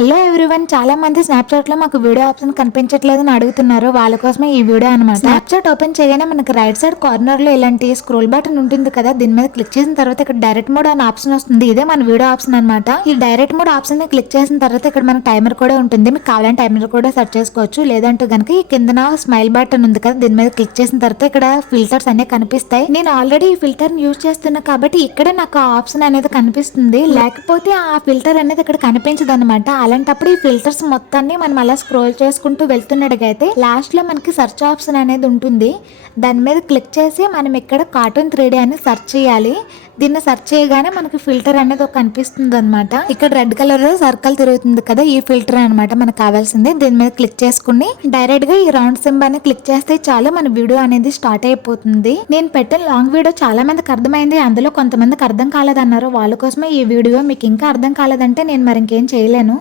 Hello everyone, చాలా మంది Snapchat లో మాకు వీడియో ఆప్షన్ కనిపించట్లేదని అడుగుతున్నారు. వాళ్ళ కోసమే ఈ వీడియో అనమాట. స్నాప్చాట్ ఓపెన్ చేయగానే మనకి రైట్ సైడ్ కార్నర్ లో ఇలాంటి స్క్రోల్ బటన్ ఉంటుంది కదా, దీని మీద క్లిక్ చేసిన తర్వాత ఇక్కడ డైరెక్ట్ మోడ్ అనే ఆప్షన్ వస్తుంది. ఇదే మన వీడియో ఆప్షన్ అనమాట. ఈ డైరెక్ట్ మోడ్ ఆప్షన్ ని క్లిక్ చేసిన తర్వాత ఇక్కడ మన టైమర్ కూడా ఉంటుంది. మీకు కావాలంటే టైమర్ కూడా సెట్ చేసుకోవచ్చు. లేదంటే కనుక ఈ కింద స్మైల్ బటన్ ఉంది కదా, దీని మీద క్లిక్ చేసిన తర్వాత ఇక్కడ ఫిల్టర్స్ అన్ని కనిపిస్తాయి. నేను ఆల్రెడీ ఈ ఫిల్టర్ ని యూజ్ చేస్తున్నా కాబట్టి ఇక్కడే నాకు ఆ ఆప్షన్ అనేది కనిపిస్తుంది. లేకపోతే ఆ ఫిల్టర్ అనేది ఇక్కడ కనిపించదు అనమాట. అలాంటప్పుడు ఈ ఫిల్టర్స్ మొత్తాన్ని మనం అలా స్క్రోల్ చేసుకుంటూ వెళ్తున్నట్టుగైతే లాస్ట్ లో మనకి సెర్చ్ ఆప్షన్ అనేది ఉంటుంది. దాని మీద క్లిక్ చేసి మనం ఇక్కడ కార్టూన్ 3D అని సెర్చ్ చేయాలి. దీన్ని సెర్చ్ చేయగానే మనకి ఫిల్టర్ అనేది ఒక కనిపిస్తుంది అనమాట. ఇక్కడ రెడ్ కలర్ లో సర్కిల్ తిరుగుతుంది కదా, ఈ ఫిల్టర్ అనమాట మనకు కావాల్సింది. దీని మీద క్లిక్ చేసుకుని డైరెక్ట్ గా ఈ రౌండ్ సింబల్ ని క్లిక్ చేస్తే చాలు మన వీడియో అనేది స్టార్ట్ అయిపోతుంది. నేను పెట్టిన లాంగ్ వీడియో చాలా మందికి అర్థమైంది, అందులో కొంతమందికి అర్థం కాలేదన్నారు. వాళ్ళ కోసమే ఈ వీడియో. మీకు ఇంకా అర్థం కాలేదంటే నేను మరి ఇంకేం చేయలేను.